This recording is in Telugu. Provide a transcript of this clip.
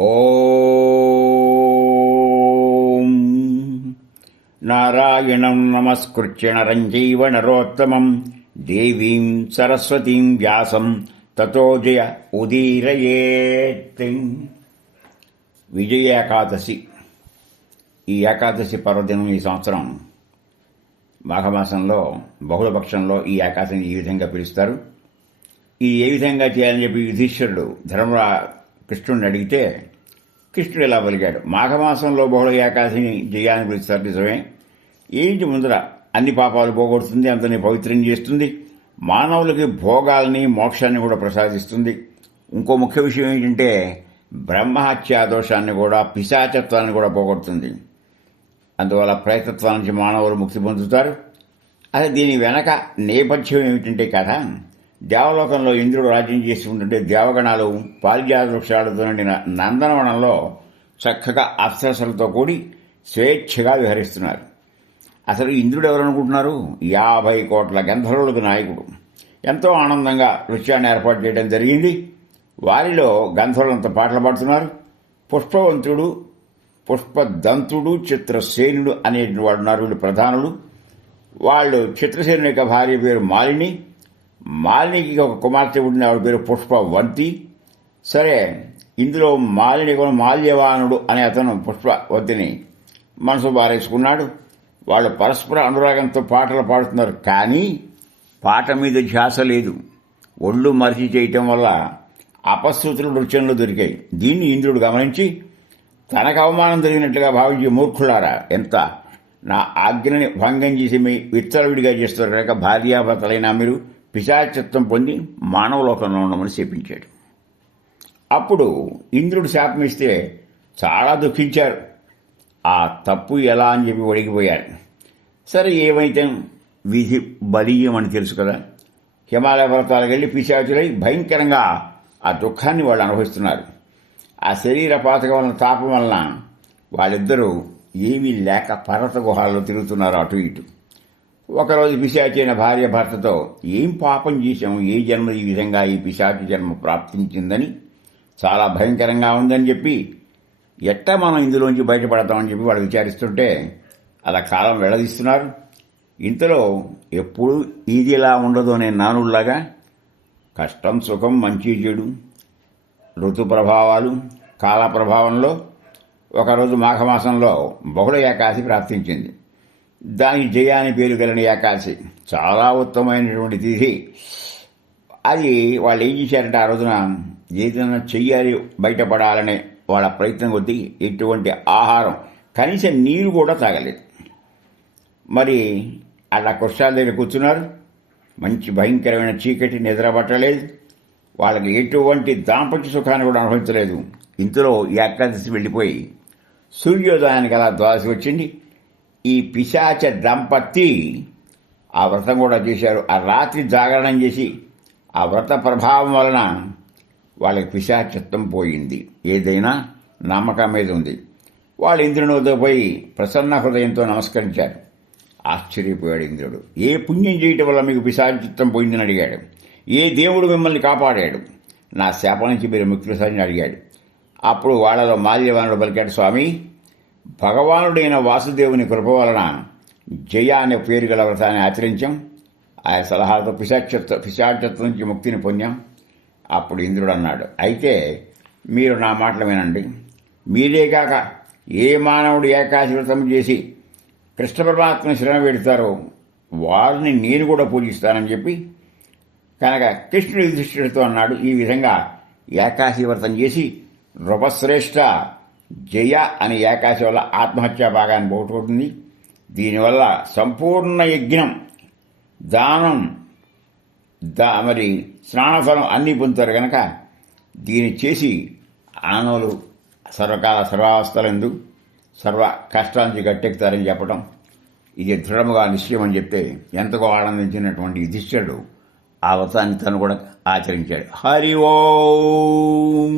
ఓం నారాయణం నమస్కృత్య నరంజైవ నరోత్తమం దేవీం సరస్వతీం వ్యాసం తతోజయ ఉదీరయేత్. విజయ ఏకాదశి. ఈ ఏకాదశి పర్వదినం ఈ సంవత్సరం. మాఘమాసంలో బహుళపక్షంలో ఈ ఏకాదశిని ఈ విధంగా పిలుస్తారు. ఇది ఏ విధంగా చేయాలని చెప్పి యుధిష్ఠిరుడు ధర్మరా కృష్ణుడిని అడిగితే కృష్ణుడు ఇలా పలికాడు? మాఘమాసంలో బహుళ ఏకాశిని జయాన్ని పిలుస్తారు నిజమే. ఏంటి ముందర? అన్ని పాపాలు పోగొడుతుంది అంతని పవిత్రం చేస్తుంది. మానవులకి భోగాల్ని మోక్షాన్ని కూడా ప్రసాదిస్తుంది. ఇంకో ముఖ్య విషయం ఏంటంటే బ్రహ్మహత్యా దోషాన్ని కూడా పిశాచత్వాన్ని కూడా పోగొడుతుంది. అందువల్ల ప్రేతత్వం నుంచి మానవులు ముక్తి పొందుతారు. అదే దీని వెనక నేపథ్యం ఏమిటంటే కథ. దేవలోకంలో ఇంద్రుడు రాజ్యం చేసి ఉంటుంటే దేవగణాలు పారిజాత వృక్షాలతో నిండిన నందనవనంలో చక్కగా అప్సరసలతో కూడి స్వేచ్ఛగా విహరిస్తున్నారు. అసలు ఇంద్రుడు ఎవరనుకుంటున్నారు? యాభై కోట్ల గంధర్వులకు నాయకుడు. ఎంతో ఆనందంగా నృత్యాన్ని ఏర్పాటు చేయడం జరిగింది. వారిలో గంధర్వులంత పాటలు పాడుతున్నారు. పుష్పవంతుడు పుష్పదంతుడు చిత్రసేనుడు అనేటువంటి వాడున్నారు వీళ్ళు ప్రధానులు. వాళ్ళు చిత్రసేనుని యొక్క భార్య పేరు మాలిని. మాలినికి ఒక కుమార్తె ఉండిన ఆవిడ పేరు పుష్పవంతి సరే ఇందులో మాలిని కూడా మాల్యవానుడు అనే అతను పుష్పవతిని మనసు బారేసుకున్నాడు. వాళ్ళు పరస్పర అనురాగంతో పాటలు పాడుతున్నారు. కానీ పాట మీద ధ్యాస లేదు. ఒళ్ళు మరిచి చేయటం వల్ల అపశృతులు నృత్యంలో దొరికాయి. దీన్ని ఇంద్రుడు గమనించి తనకు అవమానం జరిగినట్లుగా భావించి మూర్ఖులారా ఎంత నా ఆజ్ఞని భంగం చేసి మీ విత్తలవిడిగా చేస్తారు కనుక భార్యాభర్తలైనా మీరు పిశాచిత్వం పొంది మానవలోకంలో ఉండమని శపించాడు. అప్పుడు ఇంద్రుడు శాపం ఇస్తే చాలా దుఃఖించారు. ఆ తప్పు ఎలా అని చెప్పి ఒడిగిపోయారు. సరే ఏమైతే విధి బలీయం అని తెలుసు కదా హిమాలయ పర్వతాలకు వెళ్ళి పిశాచులై భయంకరంగా ఆ దుఃఖాన్ని వాళ్ళు అనుభవిస్తున్నారు. ఆ శరీర పాతకం వలన తాపం వలన వాళ్ళిద్దరూ ఏమీ లేక పర్వత గుహాల్లో తిరుగుతున్నారు అటు ఇటు. ఒకరోజు పిశాచి అయిన భార్య భర్తతో ఏం పాపం చేశాం ఏ జన్మ ఈ విధంగా ఈ పిశాచి జన్మ ప్రాప్తించిందని చాలా భయంకరంగా ఉందని చెప్పి ఎట్టా మనం ఇందులోంచి బయటపడతామని చెప్పి వాళ్ళు విచారిస్తుంటే అలా కాలం వెళ్ళదీస్తున్నారు ఇంతలో ఎప్పుడు ఇది ఇలా ఉండదు అనే నానుల్లాగా కష్టం సుఖం మంచి చెడు ఋతు ప్రభావాలు కాల ప్రభావంలో ఒకరోజు మాఘమాసంలో బహుళ ఏకాశి ప్రాప్తించింది. దానికి జయాన్ని పేరు కలిగిన ఏకాశి చాలా ఉత్తమమైనటువంటి తిథి. అది వాళ్ళు ఏం చేశారంటే ఆ రోజున ఏదైనా చెయ్యాలి బయటపడాలనే వాళ్ళ ప్రయత్నం కొద్దీ ఎటువంటి ఆహారం కనీసం నీరు కూడా తాగలేదు. మరి అలా కుర్చాల దగ్గర కూర్చున్నారు. మంచి భయంకరమైన చీకటి నిద్రపట్టలేదు. వాళ్ళకి ఎటువంటి దాంపత్య సుఖాన్ని కూడా అనుభవించలేదు. ఇంతలో ఏకాదశి వెళ్ళిపోయి సూర్యోదయానికి అలా ద్వాదశి వచ్చింది. ఈ పిశాచ దంపతి ఆ వ్రతం కూడా చేశారు. ఆ రాత్రి జాగరణం చేసి ఆ వ్రత ప్రభావం వలన వాళ్ళకి పిశాచత్వం పోయింది. ఏదైనా నమ్మకం మీద ఉంది. వాళ్ళు ఇంద్రుని వద్ద పోయి ప్రసన్న హృదయంతో నమస్కరించారు. ఆశ్చర్యపోయాడు ఇంద్రుడు. ఏ పుణ్యం చేయటం వల్ల మీకు పిశాచిత్వం పోయిందని అడిగాడు. ఏ దేవుడు మిమ్మల్ని కాపాడాడు? నా శాపం నుంచి మీరు ముక్తులని అడిగాడు. అప్పుడు వాళ్ళలో మాల్యవానుడు పలికాడు స్వామి భగవానుడైన వాసుదేవుని కృప వలన జయ అనే పేరు గల వ్రతాన్ని ఆచరించాం. ఆయన సలహాతో పిశాచత్వ పిశాచత్వం నుంచి ముక్తిని పొందాం. అప్పుడు ఇంద్రుడు అన్నాడు అయితే మీరు నా మాటలు వినండి. మీరే కాక ఏ మానవుడు ఏకాశి వ్రతం చేసి కృష్ణ పరమాత్మని శరణ పెడతారో వారిని నేను కూడా పూజిస్తానని చెప్పి కనుక కృష్ణుడు యుధిష్ఠుడితో అన్నాడు. ఈ విధంగా ఏకాశి వ్రతం చేసి నృపశ్రేష్ఠ జయ అనే ఏకాశి వల్ల ఆత్మహత్యా భాగాన్ని పోగొట్టుకుంటుంది. దీనివల్ల సంపూర్ణ యజ్ఞం దానం దా మరి స్నానఫలం అన్నీ పొందుతారు కనుక దీన్ని చేసి ఆనవులు సర్వకాల సర్వావస్థలందు సర్వ కష్టానికి గట్టెక్కుతారని చెప్పడం ఇది దృఢముగా నిశ్చయం అని చెప్తే ఎంతగా ఆనందించినటువంటి యుధిష్ఠుడు ఆ వ్రతాన్ని తను కూడా ఆచరించాడు. హరి ఓం!